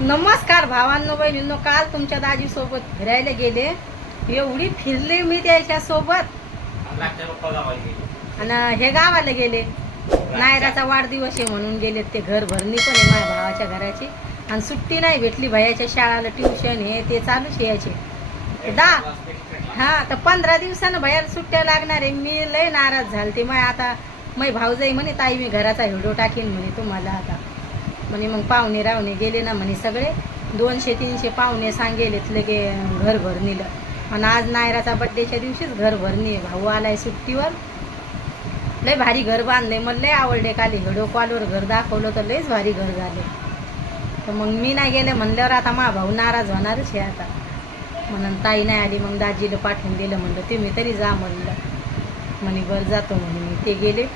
नमस्कार भावांनो बहिणींनो, काल तुमच्या दाजी सोबत फिरायला गेले. एवढी फिरले मी त्याच्या सोबत. आणि हे गावाला गेले. नायराचा वाढदिवस आहे म्हणून गेले. ते घर भरणी पण आहे माझ्या भावाच्या घराची. आणि सुट्टी नाही भेटली. भैयाच्या शाळाला ट्युशन हे ते चालूच यायचे. तर 15 दिवसानं भैयाला सुट्ट्या लागणार आहे. मी लय नाराज झालते. मग आता मै भाऊजाई म्हणे ताई मी घराचा व्हिडिओ टाकीन म्हणे तुम्हाला. आता म्हणे मग पाहुणे रावणे गेले ना म्हणे सगळे 200-300 पाहुणे सांगेलेत लगे घर भरणीला. आणि आज नायराचा बड्डेच्या दिवशीच घर भरणी आहे. भाऊ आलाय सुट्टीवर. लय भारी घर बांधले. मला लय आवडले. काल व्हिडिओ कॉलवर घर दाखवलं तर लयच भारी घर झाले. तर मग मी नाही गेले म्हणल्यावर आता मा भाऊ नाराज होणारच आहे. आता म्हणून ताई नाही आली मग दाजीला पाठवून दिलं. म्हणलं तुम्ही तरी जा म्हणलं. म्हणे बरं जातो म्हणे मी. ते गेले.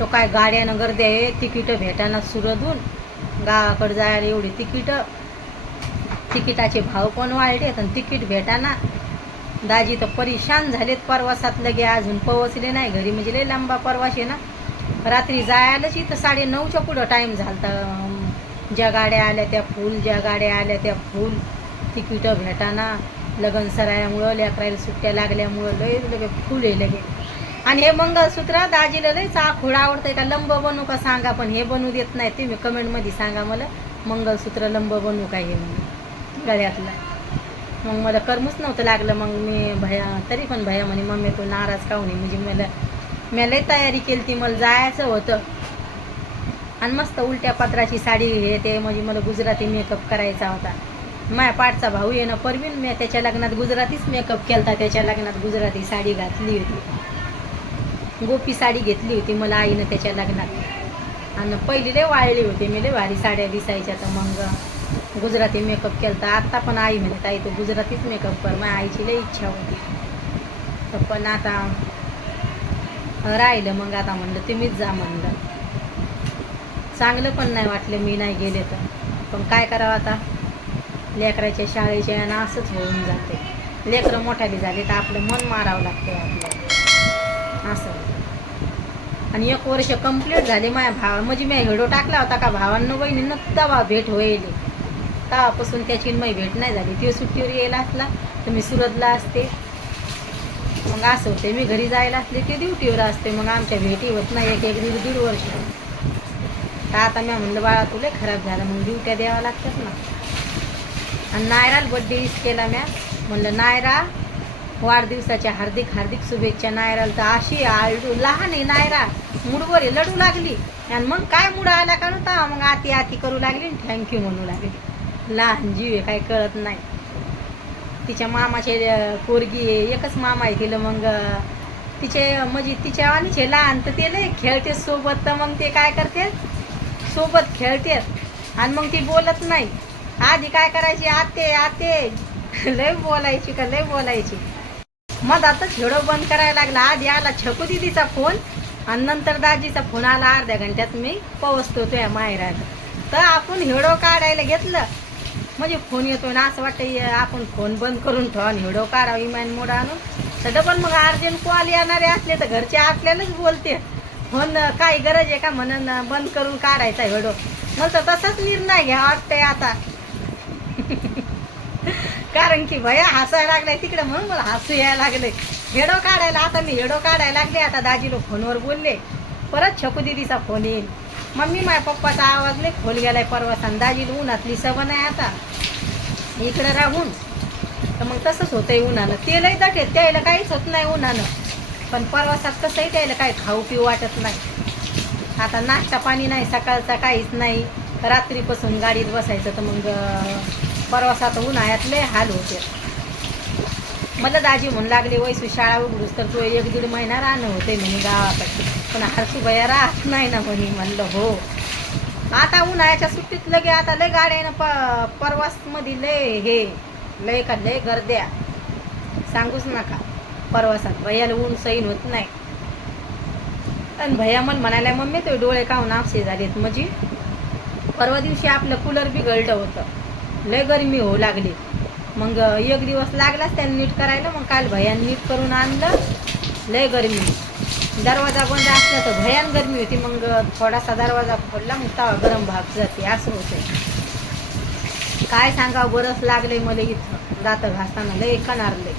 तो काय गाड्यानं गर्दी आहे. तिकीटं भेटाना सुरतहून गावाकडे जायला एवढी तिकिटाचे भाव पण वाढलेत आणि तिकीट भेटाना. दाजी तर परेशान झालेत. प्रवासात लगे अजून पोहोचले नाही घरी. म्हणजे लय लांबा प्रवास आहे ना. रात्री जायलाच इथं 9:30च्या पुढं टाईम झालता. ज्या गाड्या आल्या त्या फुल, ज्या गाड्या आल्या त्या फुल. तिकीटं भेटाना. लगन सरायामुळं लेकरायला सुट्ट्या लागल्यामुळं लगे फुल आहे लगे. आणि हे मंगळसूत्र दाजीला लय चाखोड आवडतंय. का लंब बनवू का सांगा. पण हे बनवू देत नाही. तुम्ही कमेंटमध्ये सांगा मला मंगळसूत्र लंब बनवू का हे म्हणून गळ्यातलं. मग मला करमूच नव्हतं लागलं. मग मी भया तरी पण भया म्हणे मम्मी तू नाराज का होणे. म्हणजे मी लय तयारी केली ती. मला जायचं होतं. आणि मस्त उलट्या पत्राची साडी हे ते म्हणजे मला गुजराती मेकअप करायचा होता. माझ्या पाठचा भाऊ आहे ना परवीन. मी त्याच्या लग्नात गुजरातीच मेकअप केला. त्याच्या लग्नात गुजराती साडी घातली होती. गोपी साडी घेतली होती मला आईनं त्याच्या लग्नात. आणि पहिली लय वाळली होती. मी लय भारी साड्या दिसायच्या. तर मग गुजराती मेकअप केला. आत्ता पण आई म्हणत आई तू गुजरातीच मेकअप कर. माझ्या आईची लय इच्छा होती. तर पण आता राहिलं. मग आता म्हणलं तुम्हीच जा म्हणलं. चांगलं पण नाही वाटलं मी नाही गेले तर. पण काय करावं आता. लेकराच्या शाळेच्या यानं असंच होऊन जाते. लेकरं मोठाली झाली तर आपलं मन मारावं लागतं आपल्याला असं. आणि 1 वर्ष कंप्लीट झाले माझ्या भावा. म्हणजे मी व्हिडिओ टाकला होता का भावांनो बहिणींना तेव्हा भेट होईल. तेव्हापासून त्याची माझी भेट नाही झाली. ते सुट्टीवर यायला असला तर मी सुरतला असते. मग असं होते. मी घरी जायला असले ते ड्युटीवर असते. मग आमच्या भेटी होत नाही. 1-1, 1.5 वर्ष. तर आता मी म्हणलं बाळा तुला खराब झालं मग ड्युट्या द्यावा लागतात ना. आणि नायराला बड्डे विश केला म्या. म्हणलं नायरा वाढदिवसाच्या हार्दिक हार्दिक शुभेच्छा. नायराला तर अशी आळडू लहान आहे नायरा. मूडवर लढू लागली. आणि मग काय मूड आला का नव्हता. मग आती करू लागली. थँक्यू म्हणू लागली. लहान जीव आहे काही कळत नाही. तिच्या मामाचे पोरगी आहे. एकच मामा आहे तिला. मग तिचे म्हणजे तिच्या वाणीचे लहान तर ते लय खेळते सोबत. तर मग ते काय करते सोबत खेळते. आणि मग ती बोलत नाही. आधी काय करायची आते लय बोलायची का लय बोलायची. मग आता व्हिडिओ बंद करायला लागला. आधी आला छकू दिदीचा फोन आणि नंतर दाजीचा फोन आला. अर्ध्या घंट्यात मी पोहोचतो तुझ्या माहेरात. तर आपण व्हिडिओ काढायला घेतलं म्हणजे फोन येतो ना असं वाटतं आपण फोन बंद करून ठेवा आणि व्हिडिओ काढावा इमान मोड आणून. तर डबल मग अर्जंट कॉल येणारे असले तर घरचे आपल्यालाच बोलते फोन काही गरज आहे का म्हणून बंद करून काढायचा व्हिडिओ. मग तर तसाच निर्णय घ्या वाटतंय आता. कारण की भया हसायला लागलाय तिकडे म्हणून मला हसू यायला लागले व्हिडिओ काढायला. आता मी व्हिडिओ काढायला लागले. आता दाजीला फोनवर बोलले. परत छकू दिदीचा फोन येईल. मम्मी माझ्या पप्पाचा आवाज नाही खोल गेलाय परवास. आणि दाजीला उन्हातली सवय नाही आता इकडे राहून. तर मग तसंच होतंय उन्हानं. ते लय दट आहेत त्याला काहीच होत नाही उन्हानं. पण परवासात कसंही त्याला काही खाऊ पिऊ वाटत नाही. आता नाश्ता पाणी नाही सकाळचा काहीच नाही. रात्रीपासून गाडीत बसायचं. तर मग प्रवासात उन्हाळ्यात लय हाल होते. मला दाजी म्हणू लागले वैसू शाळा उघडूस तर तू 1-1.5 महिना राहणं होते म्हणे गावाकडे. पण हरसूबाया राहत नाही ना म्हणे. म्हणलं हो. आता उन्हाळ्याच्या सुट्टीत लगे आता लय गाड्यानं प्रवासमध्ये लय गर्द्या सांगूच नका. प्रवासात भैयाला ऊन सैन होत नाही. आणि भैया मला म्हणायला मम्मी तो डोळे काहून आपसे झालेत. म्हणजे परवा दिवशी आपलं कूलर बिघडलं होतं. लय गरमी होऊ लागली. मग 1 दिवस लागलाच त्याने नीट करायला. मग काल भैयाने नीट करून आणलं. लय गरमी. दरवाजा बंद असला तर भयान गरमी होती. मग थोडासा दरवाजा खोलला मग तवा गरम भाग जाते असं होतं. काय सांगा बरंच लागलंय मला इथं दातं घासताना लय कणारलंय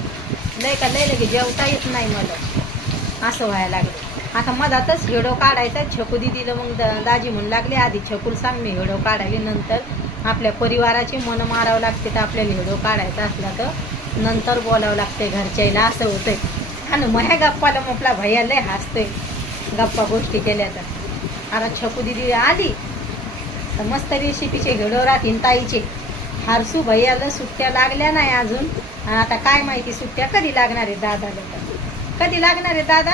लय का लय लगे जेवता येत नाही मला असं व्हायला लागलं. आता मधातच व्हिडिओ काढायचा छकू दिदीला मग दाजी म्हणू लागले आधी छकूला सांग मी व्हिडिओ काढायला नंतर आपल्या परिवाराची मन मारावं लागते तर आपल्याला व्हिडिओ काढायचा असला तर नंतर बोलावं लागते घरच्याला असं होतंय. आणि माझ्या गप्पाला म्हटला भैया लय हसतोय गप्पा गोष्टी केल्या तर. आता छकू दिदी आली तर मस्त रेसिपीचे व्हिडिओ राहतील ताईचे. हारसू भैयाला सुट्ट्या लागल्या नाही अजून आणि आता काय माहिती सुट्ट्या कधी लागणार आहे दादाला तर कधी लागणार आहे दादा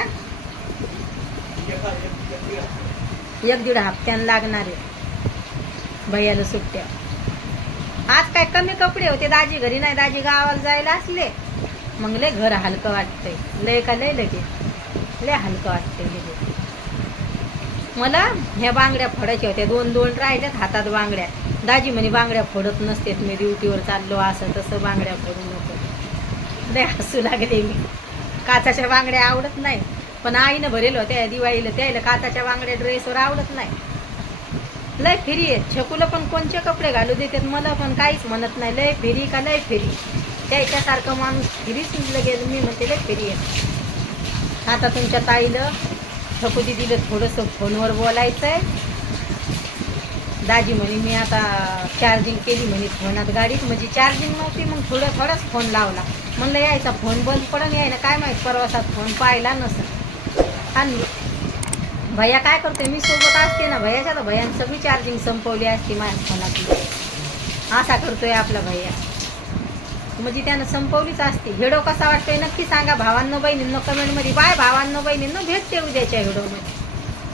1-1.5 हप्त्यानं लागणार आहे भैयाला सुट्ट्या. आज काय कमी कपडे होते दाजी घरी नाही दाजी गावाला जायला असले मग लय घर हलकं वाटतंय लय का लय लगे लय हलकं वाटतंय लगे. मला ह्या बांगड्या फोडायच्या होत्या 2 राहिल्यात हातात बांगड्या. दाजी म्हणे बांगड्या फोडत नसतेत मी ड्युटीवर चाललो असं तसं बांगड्या फोडू नको. लय हसू लागले मी. काचाच्या बांगड्या आवडत नाही पण आईनं भरेल होत्या दिवाळीला त्याला काचाच्या बांगड्या ड्रेसवर आवडत नाही. लय फिरी आहे छकूला पण कोणचे कपडे घालू देतात मला पण काहीच म्हणत नाही. लय फिरी का लय फिरी त्याच्यासारखं माणूस फिरीच गेलं मी म्हणते लय फिरी आहे. आता तुमच्या ताईला छकू दिदीला थोडंसं फोनवर बोलायचं आहे. दाजी म्हणे मी आता चार्जिंग केली म्हणे फोनात गाडीत म्हणजे चार्जिंग नव्हती मग थोडाच फोन लावला म्हणलं यायचा फोन बंद पडून यायला काय माहीत परवासात फोन पाहिला नसं. आणि भैया काय करते मी सोबत असते ना भैयाच्या तर भैयानं सगळी चार्जिंग संपवली असते माझ्या फोनातली. असा करतोय आपला भैया म्हणजे त्यानं संपवलीच असते. व्हिडिओ कसा वाटतोय नक्की सांगा भावांनो बहिणींनो कमेंटमध्ये. बाय भावांनो बहिणींनो भेटते उद्याच्या व्हिडिओमध्ये.